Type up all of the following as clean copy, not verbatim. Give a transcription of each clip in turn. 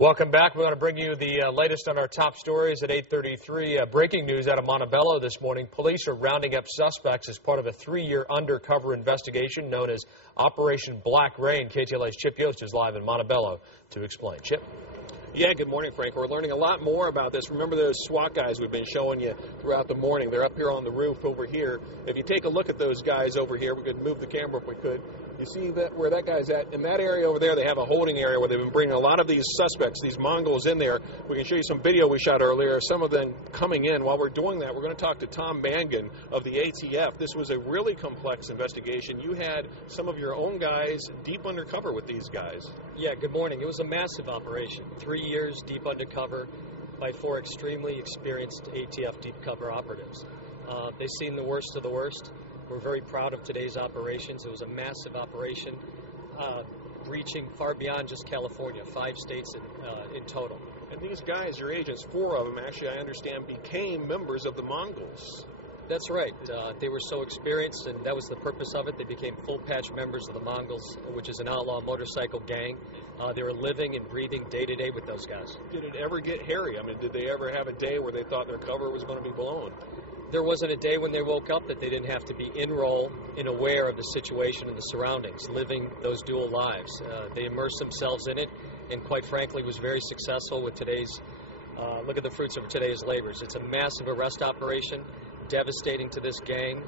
Welcome back. We want to bring you the latest on our top stories at 8:33. Breaking news out of Montebello this morning. Police are rounding up suspects as part of a 3-year undercover investigation known as Operation Black Rain. KTLA's Chip Yost is live in Montebello to explain. Chip? Yeah, good morning, Frank. We're learning a lot more about this. Remember those SWAT guys we've been showing you throughout the morning? They're up here on the roof over here. If you take a look at those guys over here, we could move the camera if we could. You see that where that guy's at? In that area over there, they have a holding area where they've been bringing a lot of these suspects, these Mongols, in there. We can show you some video we shot earlier, some of them coming in. While we're doing that, we're going to talk to Tom Mangan of the ATF. This was a really complex investigation. You had some of your own guys deep undercover with these guys. Yeah, good morning. It was a massive operation. 3 years deep undercover by 4 extremely experienced ATF deep cover operatives. They've seen the worst of the worst. We're very proud of today's operations. It was a massive operation, reaching far beyond just California, 5 states in total. And these guys, your agents, 4 of them, actually, I understand, became members of the Mongols. That's right. They were so experienced, and that was the purpose of it. They became full-patch members of the Mongols, which is an outlaw motorcycle gang. They were living and breathing day-to-day with those guys. Did it ever get hairy? I mean, did they ever have a day where they thought their cover was going to be blown? There wasn't a day when they woke up that they didn't have to be in role and aware of the situation and the surroundings, living those dual lives. They immersed themselves in it, and quite frankly was very successful with today's, look at the fruits of today's labors. It's a massive arrest operation, devastating to this gang,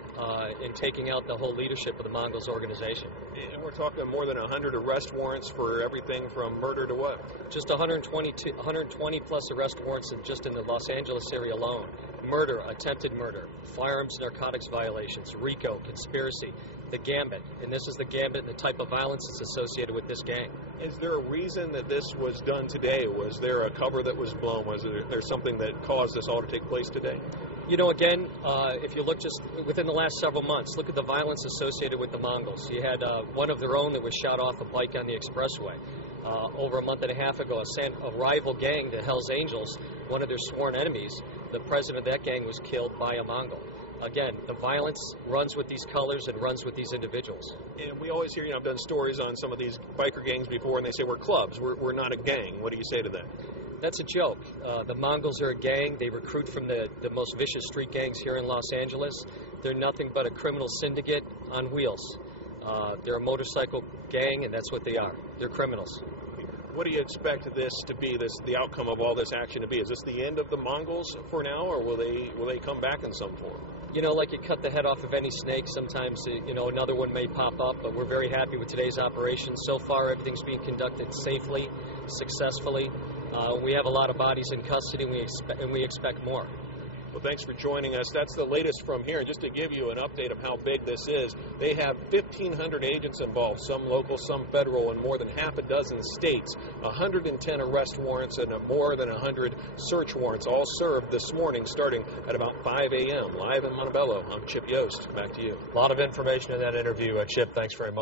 in taking out the whole leadership of the Mongols organization. And we're talking more than 100 arrest warrants for everything from murder to what? Just 120 plus arrest warrants just in the Los Angeles area alone. Murder, attempted murder, firearms narcotics violations, RICO, conspiracy, the gambit. And this is the gambit, the type of violence that's associated with this gang. Is there a reason that this was done today? Was there a cover that was blown? Was there something that caused this all to take place today? You know, again, if you look just within the last several months, look at the violence associated with the Mongols. You had one of their own that was shot off a bike on the expressway. Over a month and a half ago, a rival gang, the Hells Angels, one of their sworn enemies, the president of that gang was killed by a Mongol. Again, the violence runs with these colors and runs with these individuals. And we always hear, I've done stories on some of these biker gangs before, and they say we're clubs, we're not a gang. What do you say to that? That's a joke. The Mongols are a gang. They recruit from the most vicious street gangs here in Los Angeles. They're nothing but a criminal syndicate on wheels. They're a motorcycle gang, and that's what they are. They're criminals. What do you expect this to be, the outcome of all this action to be? Is this the end of the Mongols for now, or will they come back in some form? You know, like you cut the head off of any snake, sometimes, another one may pop up, but we're very happy with today's operation. So far, everything's being conducted safely, successfully. We have a lot of bodies in custody, and we expect more. Well, thanks for joining us. That's the latest from here. And just to give you an update of how big this is, they have 1,500 agents involved, some local, some federal, in more than half a dozen states, 110 arrest warrants, and more than 100 search warrants, all served this morning starting at about 5 a.m. Live in Montebello, I'm Chip Yost. Back to you. A lot of information in that interview. Chip, thanks very much.